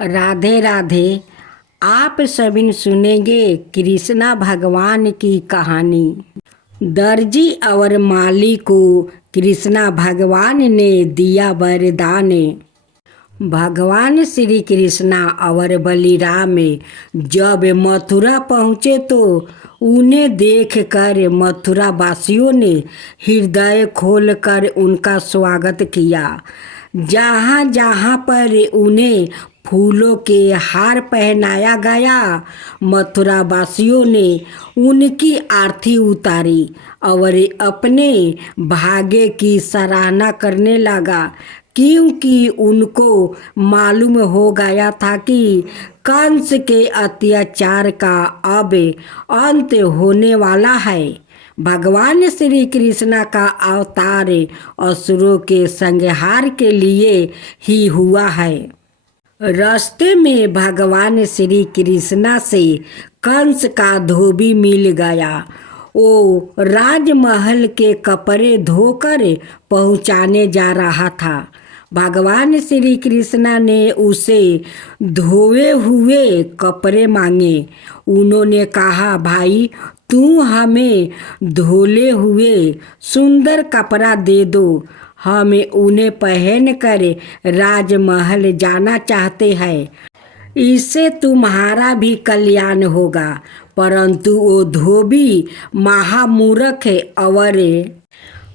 राधे राधे। आप सभी सुनेंगे कृष्णा भगवान की कहानी। दर्जी और माली को कृष्णा भगवान ने दिया वरदान। भगवान श्री कृष्णा और बलिराम जब मथुरा पहुँचे तो उन्हें देखकर मथुरा वासियों ने हृदय खोलकर उनका स्वागत किया। जहाँ जहाँ पर उन्हें फूलों के हार पहनाया गया, मथुरा वासियों ने उनकी आरती उतारी और अपने भाग्य की सराहना करने लगा, क्योंकि उनको मालूम हो गया था कि कंस के अत्याचार का अब अंत होने वाला है। भगवान श्री कृष्ण का अवतार असुरों के संहार के लिए ही हुआ है। रास्ते में भगवान श्री कृष्ण से कंस का धोबी मिल गया। वो राजमहल के कपड़े धोकर पहुंचाने जा रहा था। भगवान श्री कृष्ण ने उसे धोए हुए कपड़े मांगे। उन्होंने कहा, भाई तू हमें धोले हुए सुंदर कपड़ा दे दो, हम उन्हें पहनकर राजमहल जाना चाहते हैं, इससे तुम्हारा भी कल्याण होगा। परंतु वो धोबी महामूर्ख और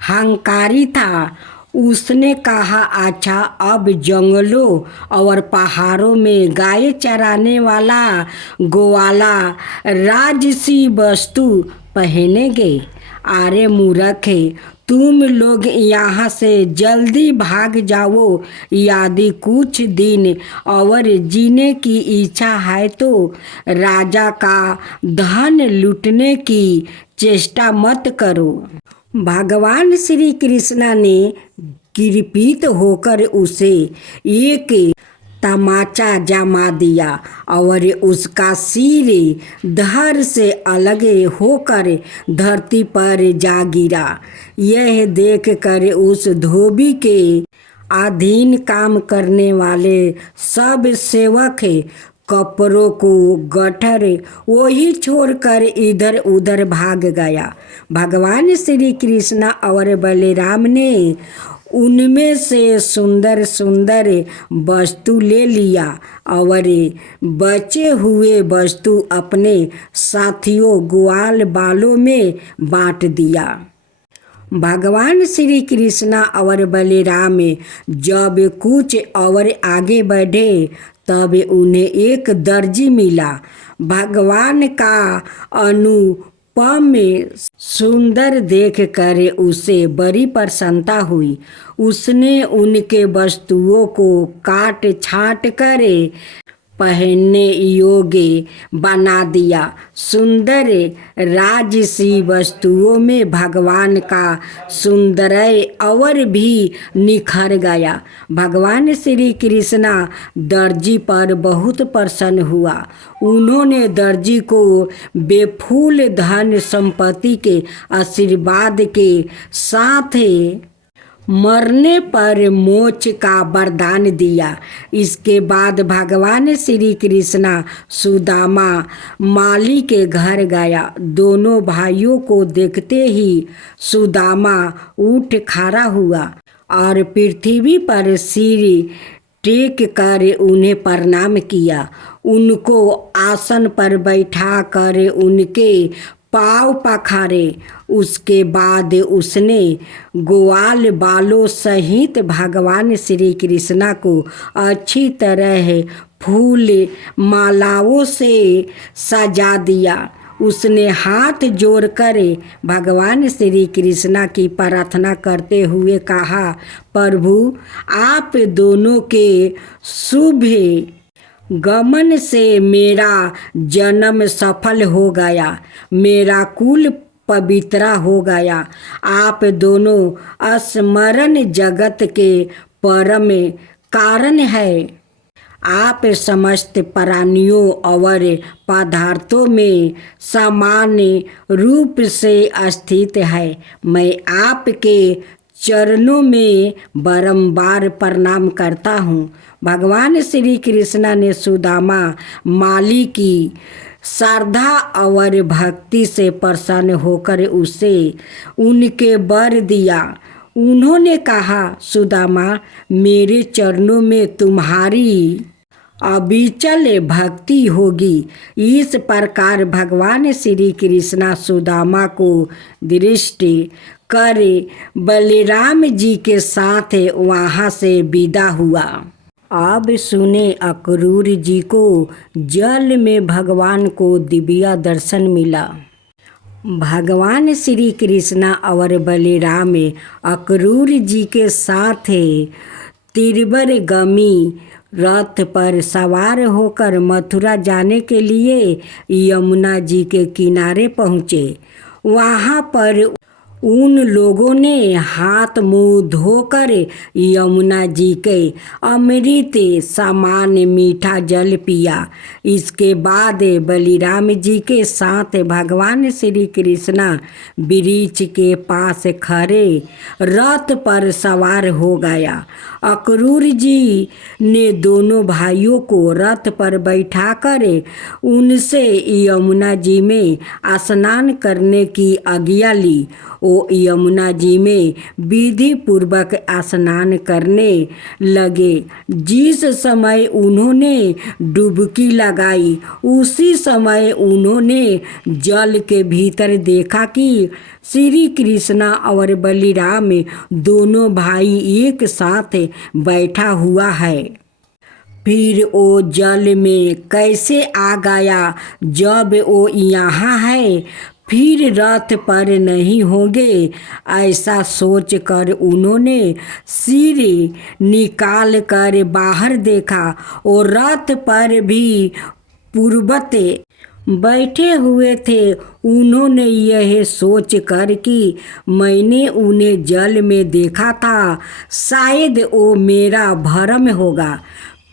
हंकारी था। उसने कहा, अच्छा, अब जंगलों और पहाड़ों में गाय चराने वाला ग्वाला राजसी वस्तु पहनेंगे। अरे मूर्ख, तुम लोग यहाँ से जल्दी भाग जाओ। यदि कुछ दिन और जीने की इच्छा है तो राजा का धन लूटने की चेष्टा मत करो। भगवान श्री कृष्ण ने कृपित होकर उसे एक तमाचा जमा दिया और उसका सिर धड़ से अलग होकर धरती पर जा गिरा। यह देखकर उस धोबी के अधीन काम करने वाले सब सेवक कपड़ों को गट्ठर वही छोड़कर इधर उधर भाग गया। भगवान श्री कृष्ण और बलराम ने उनमें से सुंदर सुंदर वस्तु ले लिया और बचे हुए वस्तु अपने साथियों ग्वाल बालों में बांट दिया। भगवान श्री कृष्ण और बलराम जब कुछ और आगे बढ़े तब उन्हें एक दर्जी मिला। भगवान का अनुपम सुंदर देखकर उसे बड़ी प्रसन्नता हुई। उसने उनके वस्तुओं को काट छाँट कर पहनने योग्य बना दिया। सुंदर राजसी वस्तुओं में भगवान का सौंदर्य और भी निखर गया। भगवान श्री कृष्ण दर्जी पर बहुत प्रसन्न हुआ। उन्होंने दर्जी को बेफूल धन संपत्ति के आशीर्वाद के साथ मरने पर मोक्ष का वरदान दिया। इसके बाद भगवान श्री कृष्ण सुदामा माली के घर गया। दोनों भाइयों को देखते ही सुदामा उठ खड़ा हुआ और पृथ्वी पर सिर टेक कर उन्हें प्रणाम किया। उनको आसन पर बैठा कर उनके पाँव पखारे। उसके बाद उसने ग्वाल बालों सहित भगवान श्री कृष्ण को अच्छी तरह फूल मालाओं से सजा दिया। उसने हाथ जोड़कर भगवान श्री कृष्ण की प्रार्थना करते हुए कहा, प्रभु आप दोनों के शुभ गमन से मेरा जन्म सफल हो गया, मेरा कुल पवित्र हो गया। आप दोनों स्मरण जगत के परम कारण है। आप समस्त प्राणियों और पदार्थों में समान रूप से स्थित है। मैं आपके चरणों में बारंबार प्रणाम करता हूँ। भगवान श्री कृष्ण ने सुदामा माली की श्रद्धा और भक्ति से प्रसन्न होकर उसे उनके वर दिया। उन्होंने कहा, सुदामा, मेरे चरणों में तुम्हारी अविचल भक्ति होगी। इस प्रकार भगवान श्री कृष्ण सुदामा को दृष्टि कर बलराम जी के साथ वहाँ से विदा हुआ। अब सुने, अक्रूर जी को जल में भगवान को दिव्य दर्शन मिला। भगवान श्री कृष्ण और बलराम अक्रूर जी के साथ त्रिवर्गमी रथ पर सवार होकर मथुरा जाने के लिए यमुना जी के किनारे पहुँचे। वहाँ पर उन लोगों ने हाथ मुंह धोकर यमुना जी के अमृत समान मीठा जल पिया। इसके बाद बलराम जी के साथ भगवान श्री कृष्ण वृक्ष के पास खड़े रथ पर सवार हो गया। अक्रूर जी ने दोनों भाइयों को रथ पर बैठाकर उनसे यमुना जी में स्नान करने की आज्ञा ली। वो यमुना जी में विधि पूर्वक स्नान करने लगे। जिस समय उन्होंने डुबकी लगाई, उसी समय उन्होंने जल के भीतर देखा कि श्री कृष्ण और बलराम दोनों भाई एक साथ बैठा हुआ है। फिर वो जल में कैसे आ गया जब वो यहाँ है? फिर रथ पर नहीं होंगे, ऐसा सोच कर उन्होंने सिर निकाल कर बाहर देखा और रथ पर भी पूर्वत बैठे हुए थे। उन्होंने यह सोच कर कि मैंने उन्हें जल में देखा था, शायद वो मेरा भ्रम होगा।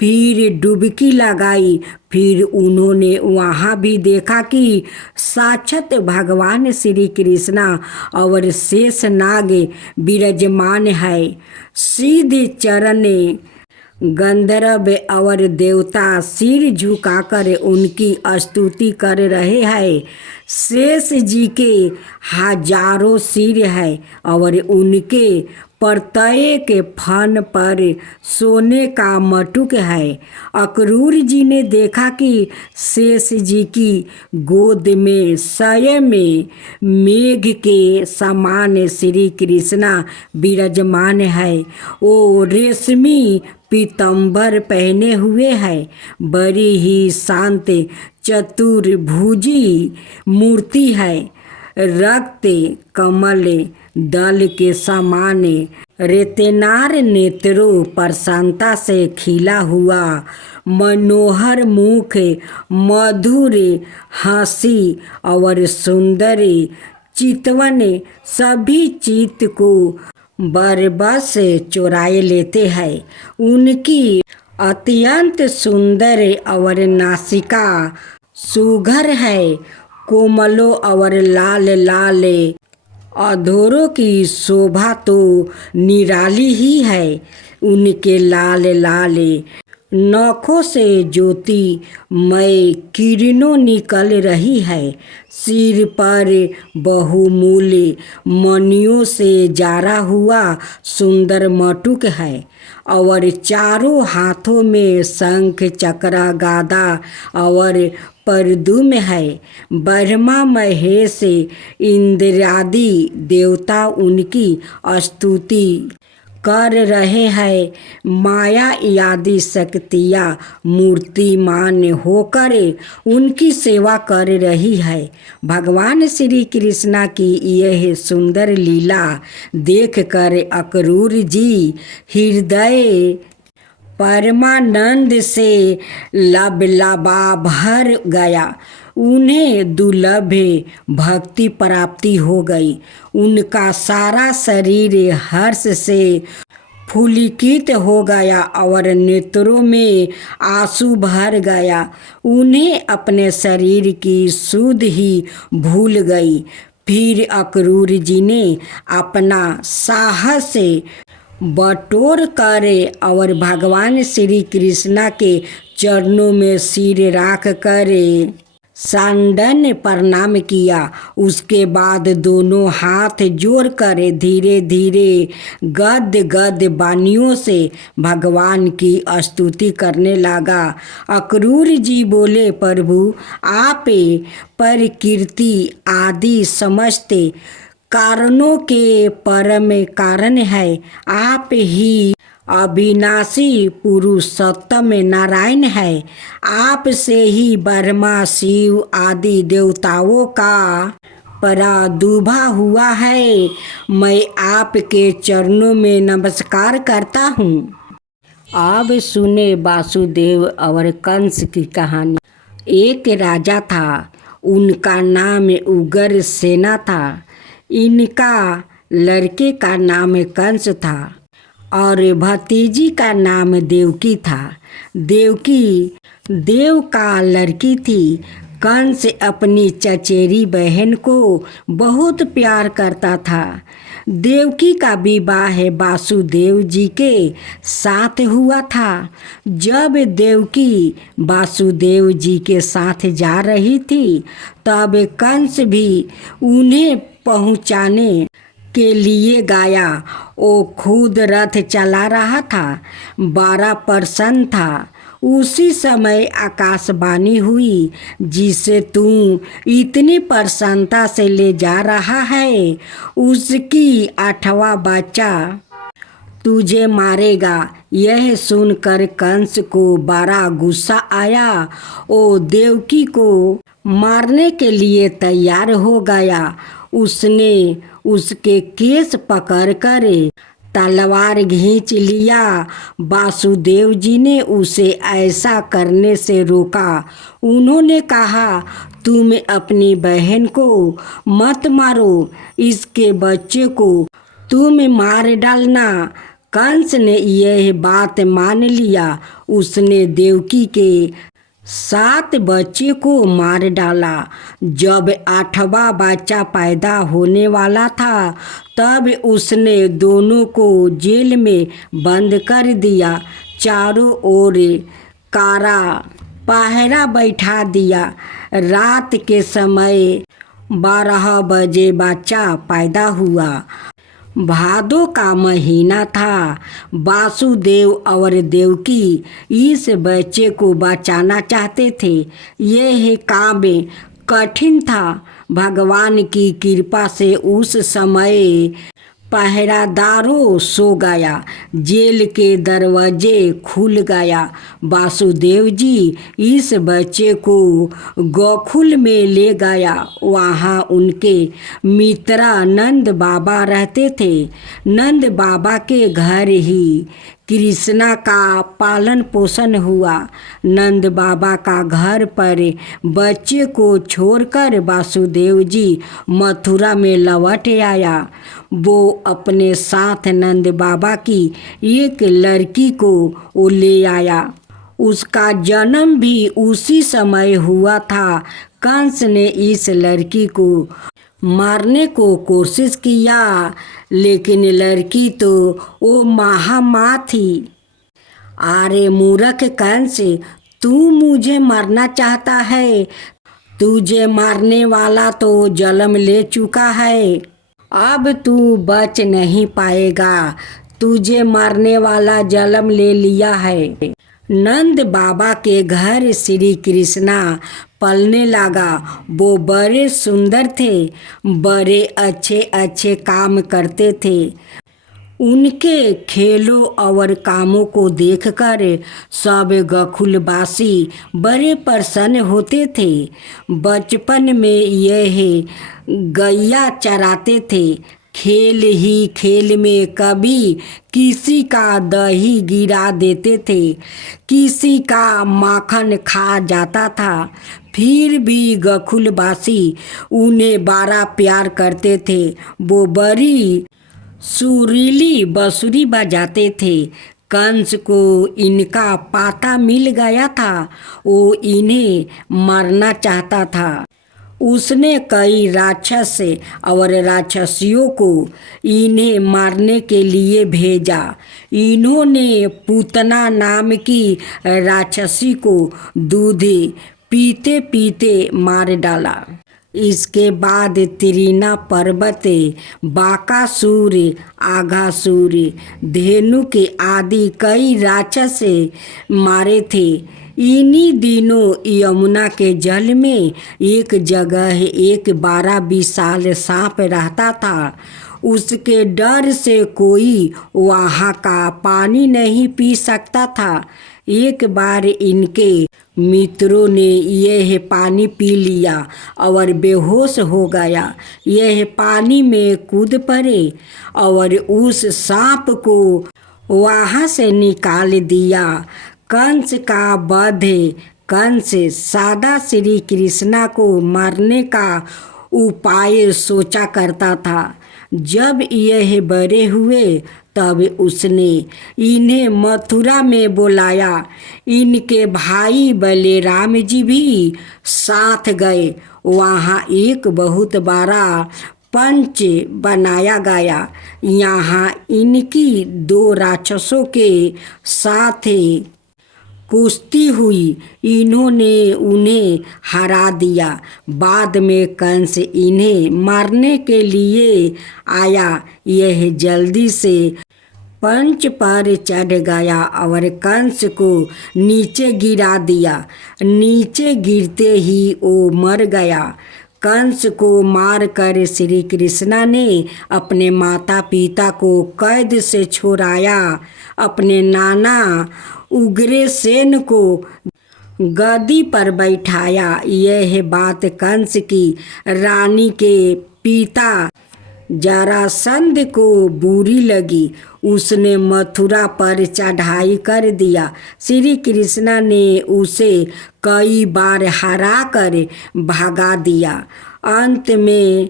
फिर डुबकी लगाई। फिर उन्होंने वहाँ भी देखा कि साक्षात भगवान श्री कृष्ण और शेषनाग विराजमान है। सीधे चरण गंधर्व और देवता सिर झुकाकर उनकी स्तुति कर रहे हैं। शेष जी के हजारों सिर है और उनके प्रत्येक फन पर सोने का मटुक है। अक्रूर जी ने देखा कि शेष जी की गोद में स्वयं में मेघ के समान श्री कृष्ण विराजमान है। वो रेशमी पीताम्बर पहने हुए है। बड़ी ही शांत चतुर्भुजी मूर्ति है। रक्त कमल दल के समान रेतनार नेत्रों प्रसन्नता से खिला हुआ मनोहर मुख, मधुर हंसी और सुंदर चितवन सभी चित्त को बरबस चुराए लेते हैं। उनकी अत्यंत सुंदर और नासिका सुघर है। कोमलों और लाल लाल अधरों की शोभा तो निराली ही है। उनके लाल लाल नखों से ज्योतिमय किरणों निकल रही है। सिर पर बहुमूल्य मणियों से जारा हुआ सुंदर मटुक है और चारों हाथों में शंख चक्र गदा और परदुम है। ब्रह्मा महेश इंद्रादि देवता उनकी स्तुति कर रहे हैं। माया आदि शक्तियाँ मूर्तिमान होकर उनकी सेवा कर रही है। भगवान श्री कृष्ण की यह सुंदर लीला देखकर अक्रूर जी हृदय परमानंद से लबलबा भर गया। उन्हें दुर्लभ भक्ति प्राप्ति हो गई। उनका सारा शरीर हर्ष से पुलकित हो गया और नेत्रों में आंसू भर गया। उन्हें अपने शरीर की सुध ही भूल गई। फिर अक्रूर जी ने अपना साहस से बटोर कर और भगवान श्री कृष्णा के चरणों में सिर रख कर साष्टांग प्रणाम किया। उसके बाद दोनों हाथ जोड़कर धीरे धीरे गद गद वाणियों से भगवान की स्तुति करने लगा। अक्रूर जी बोले, प्रभु आप प्रकृति आदि समस्त कारणों के परम कारण है। आप ही अविनाशी पुरुषोत्तम नारायण है। आप से ही ब्रह्मा शिव आदि देवताओं का प्रादुर्भाव हुआ है। मैं आपके चरणों में नमस्कार करता हूँ। अब सुने वासुदेव और कंस की कहानी। एक राजा था, उनका नाम उग्र सेना था। इनका लड़के का नाम कंस था और भतीजी का नाम देवकी था। देवकी देव का लड़की थी। कंस अपनी चचेरी बहन को बहुत प्यार करता था। देवकी का विवाह वासुदेव जी के साथ हुआ था। जब देवकी वासुदेव जी के साथ जा रही थी, तब कंस भी उन्हें पहुंचाने के लिए गया। वो खुद रथ चला रहा था, बड़ा प्रसन्न था। उसी समय आकाशवाणी हुई, जिसे तू इतनी प्रसन्नता से ले जा रहा है, उसकी 8वां बच्चा तुझे मारेगा। यह सुनकर कंस को बड़ा गुस्सा आया। वो देवकी को मारने के लिए तैयार हो गया। उसने उसके केस पकड़कर तलवार खींच लिया। वासुदेव जी ने उसे ऐसा करने से रोका। उन्होंने कहा, तुम अपनी बहन को मत मारो, इसके बच्चे को तुम मार डालना। कंस ने यह बात मान लिया। उसने देवकी के 7 बच्चे को मार डाला। जब 8वां बच्चा पैदा होने वाला था, तब उसने दोनों को जेल में बंद कर दिया। चारों ओर कारा पहरा बैठा दिया। रात के समय 12 बजे बच्चा पैदा हुआ। भादों का महीना था। वासुदेव और देवकी इस बच्चे को बचाना चाहते थे। यह काम कठिन था। भगवान की कृपा से उस समय पहरादारों सो गया। जेल के दरवाजे खुल गया। वासुदेव जी इस बच्चे को गोकुल में ले गया। वहाँ उनके मित्र नंद बाबा रहते थे। नंद बाबा के घर ही कृष्णा का पालन पोषण हुआ। नंद बाबा का घर पर बच्चे को छोड़कर वासुदेव जी मथुरा में लौट आया। वो अपने साथ नंद बाबा की एक लड़की को ले आया। उसका जन्म भी उसी समय हुआ था। कंस ने इस लड़की को मारने को कोशिश किया, लेकिन लड़की तो वो महामाँ थी। अरे मूर्ख कंस, तू मुझे मारना चाहता है? तुझे मारने वाला तो जन्म ले चुका है। अब तू बच नहीं पाएगा। तुझे मारने वाला जन्म ले लिया है। नंद बाबा के घर श्री कृष्णा पलने लगा। वो बड़े सुंदर थे, बड़े अच्छे अच्छे काम करते थे। उनके खेलों और कामों को देखकर सब गोकुलवासी बड़े प्रसन्न होते थे। बचपन में यह गैया चराते थे। खेल ही खेल में कभी किसी का दही गिरा देते थे, किसी का माखन खा जाता था। फिर भी गोकुलवासी उन्हें बड़ा प्यार करते थे। वो बड़ी सुरीली बांसुरी बजाते थे। कंस को इनका पता मिल गया था। वो इन्हें मारना चाहता था। उसने कई राक्षस और राक्षसियों को इन्हें मारने के लिए भेजा। इन्होंने पूतना नाम की राक्षसी को दूध पीते पीते मार डाला। इसके बाद त्रिना पर्वत, बाकासुर, आघासुर, धेनुक आदि कई राक्षस मारे थे। इन्हीं दिनों यमुना के जल में एक जगह एक 12 साल सांप रहता था। उसके डर से कोई वहाँ का पानी नहीं पी सकता था। एक बार इनके मित्रों ने यह पानी पी लिया और बेहोश हो गया। यह पानी में कूद पड़े और उस सांप को वहाँ से निकाल दिया। कंस का वध। कंस सदा श्री कृष्णा को मारने का उपाय सोचा करता था। जब यह बड़े हुए तब उसने इन्हें मथुरा में बुलाया। इनके भाई बलराम जी भी साथ गए। वहाँ एक बहुत बड़ा पंच बनाया गया। यहाँ इनकी 2 राक्षसों के साथ कुश्ती हुई। इन्होंने उन्हें हरा दिया। बाद में कंस इन्हें मारने के लिए आया। यह जल्दी से पंच पर चढ़ गया और कंस को नीचे गिरा दिया। नीचे गिरते ही वो मर गया। कंस को मारकर श्री कृष्णा ने अपने माता पिता को कैद से छुड़ाया। अपने नाना उग्रसेन को गद्दी पर बैठाया। यह बात कंस की रानी के पिता जरासंध को बुरी लगी। उसने मथुरा पर चढ़ाई कर दिया। श्री कृष्णा ने उसे कई बार हरा कर भगा दिया। अंत में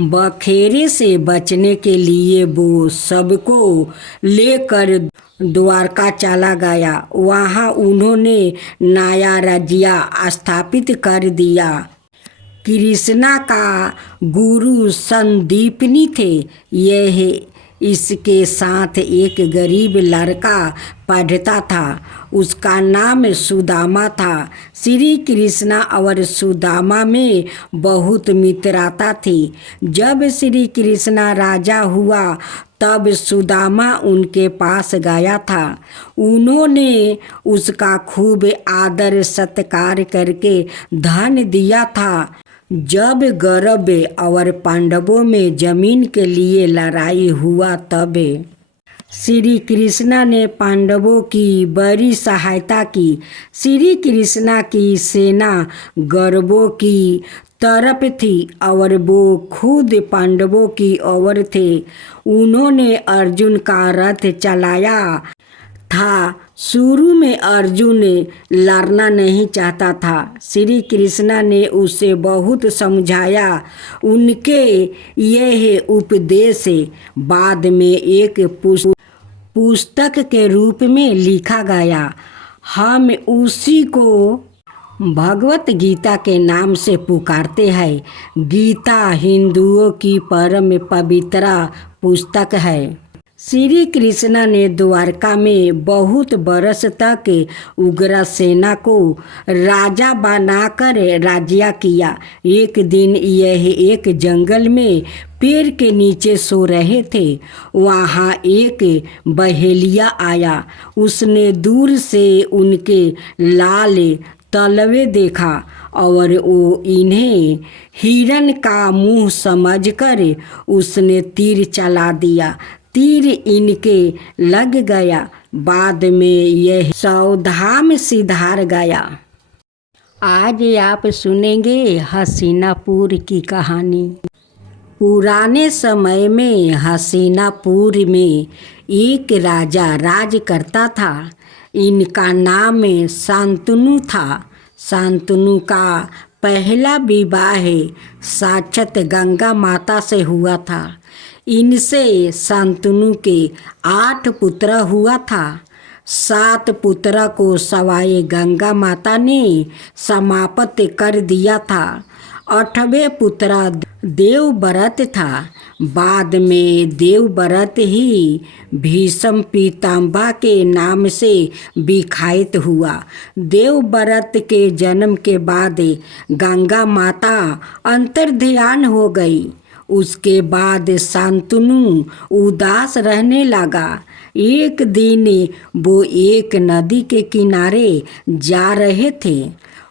बखेरे से बचने के लिए वो सबको लेकर द्वारका चला गया। वहाँ उन्होंने नया राज्य स्थापित कर दिया। कृष्णा का गुरु संदीपनी थे। यह इसके साथ एक गरीब लड़का पढ़ता था। उसका नाम सुदामा था। श्री कृष्णा और सुदामा में बहुत मित्रता थी। जब श्री कृष्णा राजा हुआ तब सुदामा उनके पास गया था। उन्होंने उसका खूब आदर सत्कार करके धन दिया था। जब गौरव और पांडवों में जमीन के लिए लड़ाई हुआ तब श्री कृष्णा ने पांडवों की बड़ी सहायता की। श्री कृष्णा की सेना गौरवों की तरफ थी और वो खुद पांडवों की ओर थे। उन्होंने अर्जुन का रथ चलाया था। शुरू में अर्जुन लड़ना नहीं चाहता था। श्री कृष्णा ने उसे बहुत समझाया। उनके यह उपदेश बाद में एक पुस्तक के रूप में लिखा गया। हम उसी को भगवत गीता के नाम से पुकारते हैं। गीता हिंदुओं की परम पवित्र पुस्तक है। श्री कृष्ण ने द्वारका में बहुत बरस तक उग्रसेना को राजा बनाकर राज्य किया। एक दिन यह एक जंगल में पेड़ के नीचे सो रहे थे। वहाँ एक बहेलिया आया। उसने दूर से उनके लाल तलवे देखा और वो इन्हें हिरण का मुंह समझकर उसने तीर चला दिया। तीर इनके लग गया। बाद में यह 100 धाम सिधार गया। आज आप सुनेंगे हसीनापुर की कहानी। पुराने समय में हसीनापुर में एक राजा राज करता था। इनका नाम शांतनु था। शांतनु का पहला विवाह साक्षात गंगा माता से हुआ था। इनसे शांतनु के 8 पुत्र हुआ था। 7 पुत्र को सवाई गंगा माता ने समाप्त कर दिया था 8वें पुत्रा देवव्रत था। बाद में देवव्रत ही भीष्म पितामह के नाम से विख्यात हुआ। देवव्रत के जन्म के बाद गंगा माता अंतर्ध्यान हो गई। उसके बाद शांतनु उदास रहने लगा। एक दिन वो एक नदी के किनारे जा रहे थे।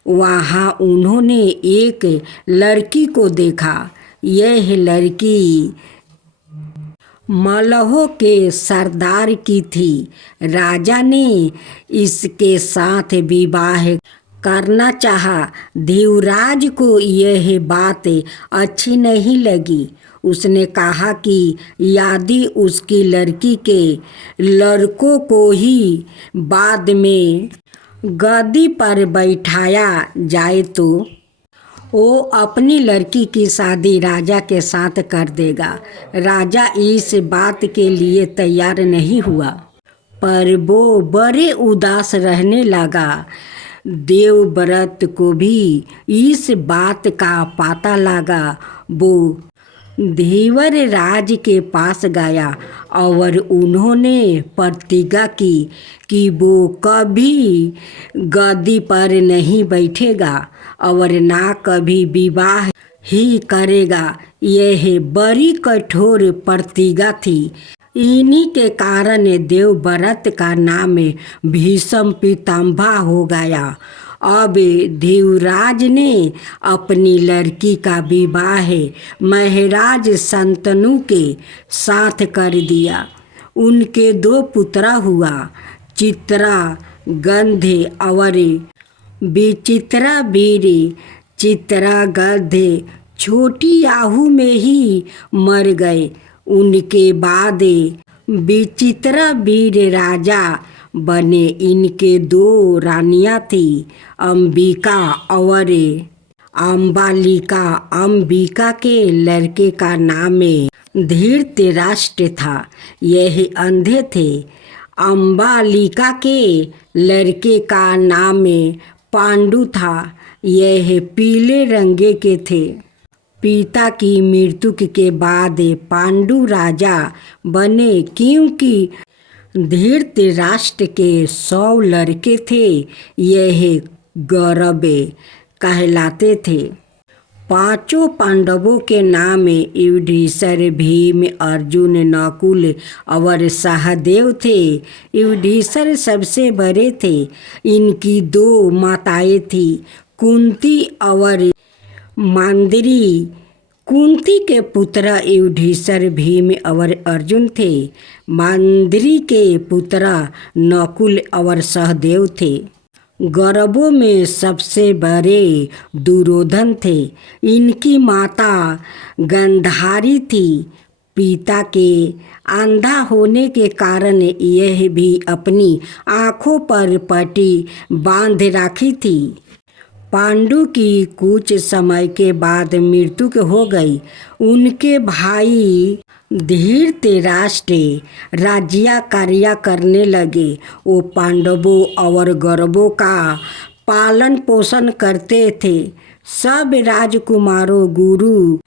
वहाँ उन्होंने एक लड़की को देखा। यह लड़की मल्लों के सरदार की थी। राजा ने इसके साथ विवाह करना चाहा। धीवराज को यह बात अच्छी नहीं लगी। उसने कहा कि यदि उसकी लड़की के लड़कों को ही बाद में गद्दी पर बैठाया जाए तो वो अपनी लड़की की शादी राजा के साथ कर देगा। राजा इस बात के लिए तैयार नहीं हुआ, पर वो बड़े उदास रहने लगा। देवव्रत को भी इस बात का पता लगा। वो धीवर राज के पास गया और उन्होंने प्रतिज्ञा की कि वो कभी गद्दी पर नहीं बैठेगा और ना कभी विवाह ही करेगा। यह बड़ी कठोर प्रतिज्ञा थी। इन्हीं के कारण देवव्रत का नाम भीष्म पितामह हो गया। अब धीवराज ने अपनी लड़की का विवाह महाराज शांतनु के साथ कर दिया। उनके 2 पुत्र हुआ, चित्रांगद और विचित्रावीर। चित्रांगद छोटी आयु में ही मर गए। उनके बाद विचित्रावीर राजा बने। इनके 2 रानियां थी, अंबिका और अम्बालिका। अंबिका के लड़के का नाम धृतराष्ट्र था। यह अंधे थे। अम्बालिका के लड़के का नाम पांडु था। यह पीले रंग के थे। पिता की मृत्यु के बाद पांडु राजा बने, क्योंकि धृतराष्ट्र के 100 लड़के थे। यह गौरव कहलाते थे। 5 पांडवों के नाम युधिष्ठिर, भीम, अर्जुन, नकुल और सहदेव थे। युधिष्ठिर सबसे बड़े थे। इनकी 2 माताएं थी, कुंती और मांद्री। कुंती के पुत्र युधिष्ठिर, भीम और अर्जुन थे। मांद्री के पुत्र नकुल और सहदेव थे। गौरवों में सबसे बड़े दुर्योधन थे। इनकी माता गांधारी थी। पिता के अंधा होने के कारण यह भी अपनी आँखों पर पट्टी बांध रखी थी। पांडु की कुछ समय के बाद मृत्यु हो गई। उनके भाई धृतराष्ट्र राज्य कार्य करने लगे। वो पांडवों और कौरवों का पालन पोषण करते थे। सब राजकुमारों गुरु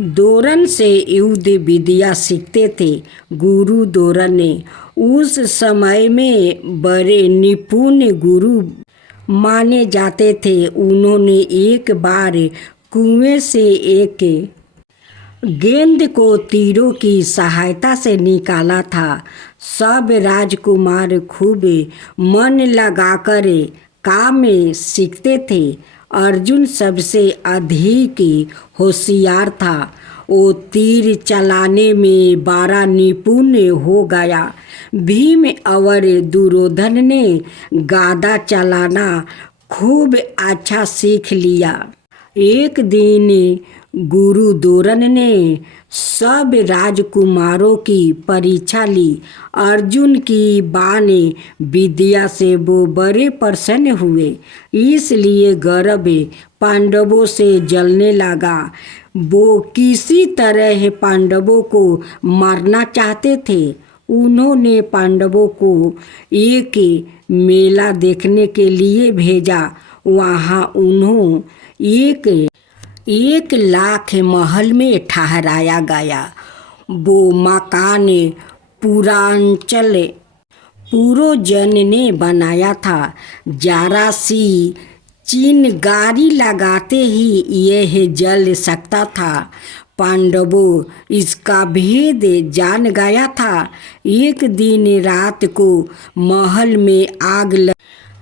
द्रोण से युद्ध विद्या सीखते थे। गुरु द्रोण उस समय में बड़े निपुण गुरु माने जाते थे। उन्होंने एक बार कुएं से एक गेंद को तीरों की सहायता से निकाला था। सब राजकुमार खूब मन लगाकर काम सीखते थे। अर्जुन सबसे अधिक होशियार था। वो तीर चलाने में बड़ा निपुण हो गया। भीम और दुर्योधन ने गदा चलाना खूब अच्छा सीख लिया। एक दिन गुरु द्रोण ने सब राजकुमारों की परीक्षा ली। अर्जुन की बाण विद्या से वो बड़े प्रसन्न हुए। इसलिए गौरव पांडवों से जलने लगा। वो किसी तरह पांडवों को मारना चाहते थे। उन्होंने पांडवों को एक मेला देखने के लिए भेजा। वहाँ उन्होंने एक 1 लाख महल में ठहराया गया। वो मकान पूर्वांचल पूर्वजन ने बनाया था। जरा सी चिनगारी लगाते ही यह जल सकता था। पांडवों इसका भेद जान गया था। एक दिन रात को महल में आग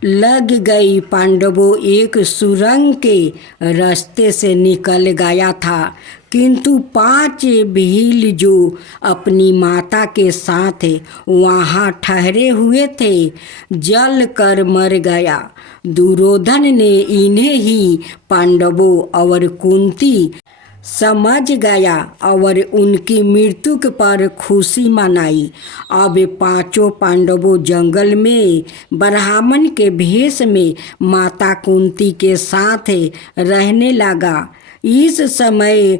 लग गई। पांडवों एक सुरंग के रास्ते से निकल गया था, किंतु 5 भील जो अपनी माता के साथ वहाँ ठहरे हुए थे जल कर मर गया। दुर्योधन ने इन्हें ही पांडवों और कुंती समझ गया और उनकी मृत्यु पर खुशी मनाई। अब 5 पांडवों जंगल में ब्राह्मण के भेष में माता कुंती के साथ रहने लगा। इस समय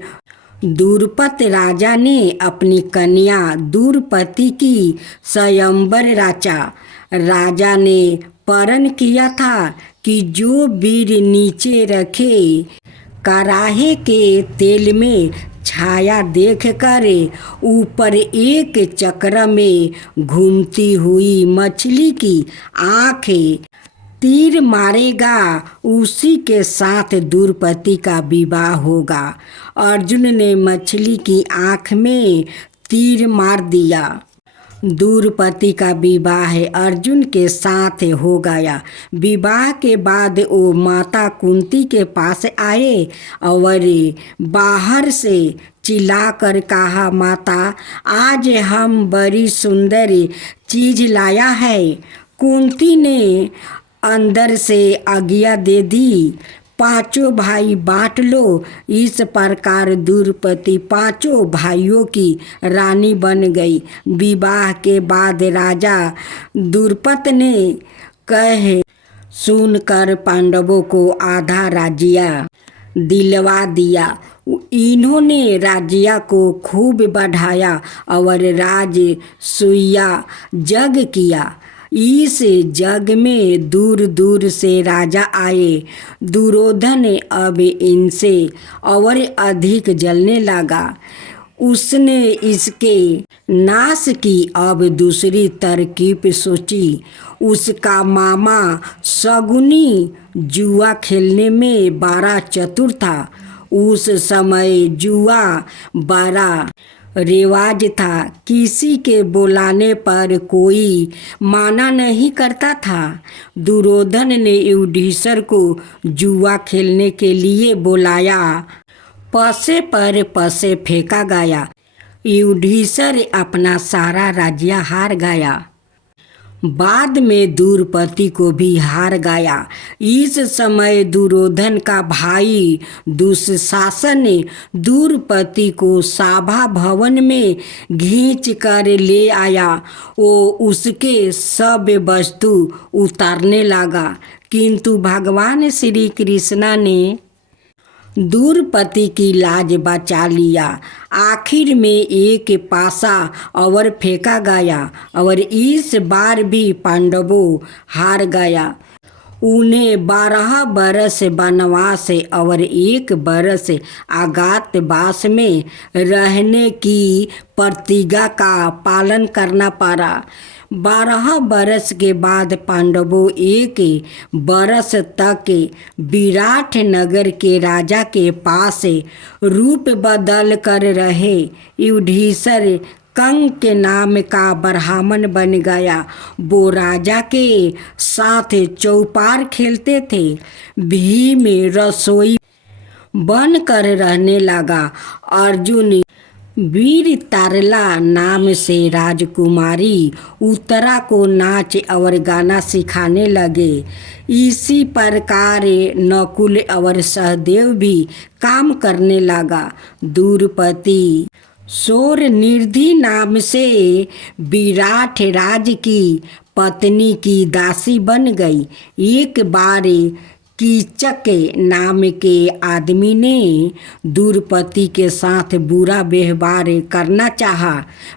द्रुपद राजा ने अपनी कन्या द्रौपदी की स्वयंवर रचा। राजा ने प्रण किया था कि जो वीर नीचे रखे कराहे के तेल में छाया देखकर ऊपर एक चक्र में घूमती हुई मछली की आँख तीर मारेगा, उसी के साथ द्रौपदी का विवाह होगा। अर्जुन ने मछली की आँख में तीर मार दिया। द्रौपदी का विवाह अर्जुन के साथ हो गया। विवाह के बाद वो माता कुंती के पास आए और बाहर से चिल्लाकर कहा, माता आज हम बड़ी सुंदर चीज लाया है। कुंती ने अंदर से आज्ञा दे दी, 5 भाई बांट लो। इस प्रकार द्रौपदी 5 भाइयों की रानी बन गई। विवाह के बाद राजा द्रुपद ने कहे सुनकर पांडवों को आधा राज्य दिलवा दिया। इन्होंने राज्य को खूब बढ़ाया और राजसूया जग किया। इस जग में दूर दूर से राजा आए। दुर्योधन अब इनसे और अधिक जलने लगा। उसने इसके नाश की अब दूसरी तरकीब सोची। उसका मामा शकुनी जुआ खेलने में बड़ा चतुर था। उस समय जुआ बड़ा रिवाज था। किसी के बुलाने पर कोई माना नहीं करता था। दुर्योधन ने युधिष्ठिर को जुआ खेलने के लिए बुलाया। पसे पर पसे फेंका गया। युधिष्ठिर अपना सारा राज्य हार गया। बाद में द्रौपदी को भी हार गया। इस समय दुर्योधन का भाई दुःशासन ने द्रौपदी को सभा भवन में खींच कर ले आया। वो उसके सब वस्तु उतारने लगा, किंतु भगवान श्री कृष्ण ने द्रौपदी की लाज बचा लिया। आखिर में एक पासा और फेंका गया और इस बार भी पांडवों हार गया। उन्हें 12 बरस वनवास और 1 बरस अज्ञातवास में रहने की प्रतिज्ञा का पालन करना पड़ा। 12 बरस के बाद पांडवों 1 बरस तक विराट नगर के राजा के पास रूप बदल कर रहे। युधिष्ठिर कंग के नाम का ब्राह्मण बन गया। वो राजा के साथ चौपार खेलते थे। भीम रसोई बन कर रहने लगा। अर्जुन वीर तारला नाम से राजकुमारी उत्तरा को नाच और गाना सिखाने लगे। इसी प्रकार नकुल और सहदेव भी काम करने लगा। द्रौपदी शौरनिधि नाम से विराट राज की पत्नी की दासी बन गई। एक बार कीचक नाम के आदमी ने द्रौपदी के साथ बुरा व्यवहार करना चाहा।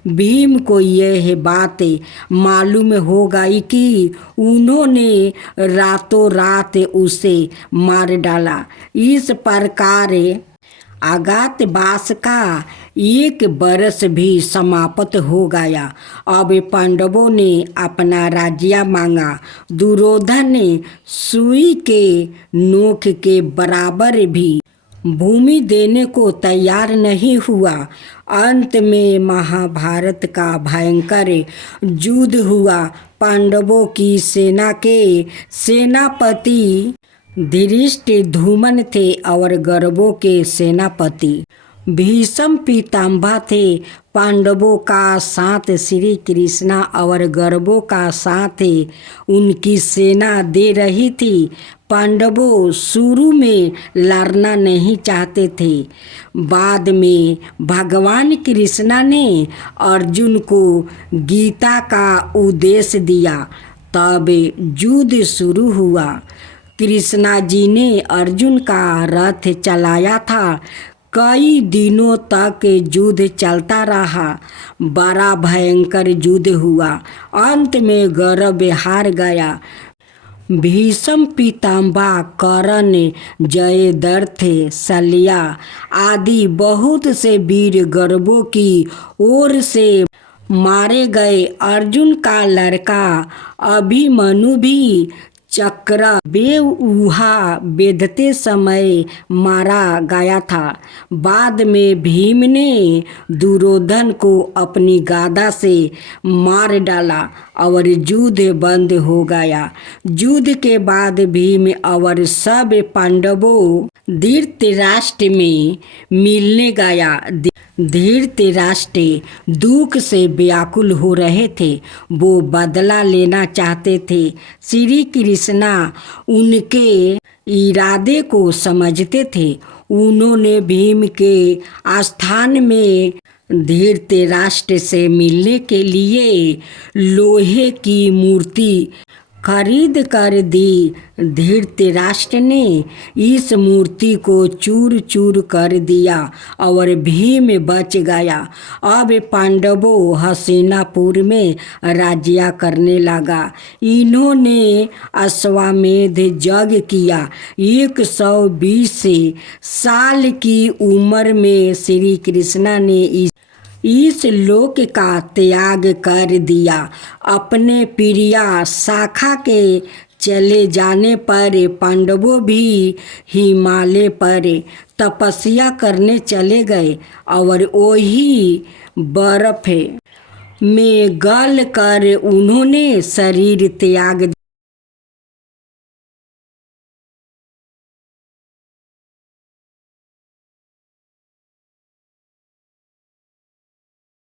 भीम को यह बात मालूम हो गई कि उन्होंने रातों रात उसे मार डाला। इस प्रकार अज्ञातवास का 1 बरस भी समाप्त हो गया। अब पांडवों ने अपना राज्य मांगा। दुर्योधन ने सुई के नोक के बराबर भी भूमि देने को तैयार नहीं हुआ। अंत में महाभारत का भयंकर युद्ध हुआ। पांडवों की सेना के सेनापति धृष्टद्युम्न थे और कौरवों के सेनापति भीष्म पितामह थे। पांडवों का साथ श्री कृष्ण और कौरवों का साथ उनकी सेना दे रही थी। पांडवों शुरू में लड़ना नहीं चाहते थे। बाद में भगवान कृष्ण ने अर्जुन को गीता का उपदेश दिया, तब युद्ध शुरू हुआ। कृष्णा जी ने अर्जुन का रथ चलाया था। कई दिनों तक युद्ध चलता रहा। बड़ा भयंकर युद्ध हुआ। अंत में कौरव हार गया। भीष्म पितामह, कर्ण, जयद्रथ, शल्य आदि बहुत से वीर कौरवों की ओर से मारे गए। अर्जुन का लड़का अभिमन्यु भी चक्रव्यूह बेधते समय मारा गया था। बाद में भीम ने दुर्योधन को अपनी गदा से मार डाला और युद्ध बंद हो गया। युद्ध के बाद भीम और सब पांडवों धृतराष्ट्र में मिलने गया। धृतराष्ट्र दुख से व्याकुल हो रहे थे। वो बदला लेना चाहते थे। श्री कृष्ण उनके इरादे को समझते थे। उन्होंने भीम के स्थान में धृतराष्ट्र से मिलने के लिए लोहे की मूर्ति खरीद कर दी। धृतराष्ट्र ने इस मूर्ति को चूर चूर कर दिया और भीम बच गया। अब पांडवों हस्तिनापुर में राज्य करने लगा। इन्होंने अश्वमेध यज्ञ किया। 120 साल की उम्र में श्री कृष्ण ने इस लोक का त्याग कर दिया। अपने प्रिया शाखा के चले जाने पर पांडवों भी हिमालय पर तपस्या करने चले गए और वही बर्फ में गल कर उन्होंने शरीर त्याग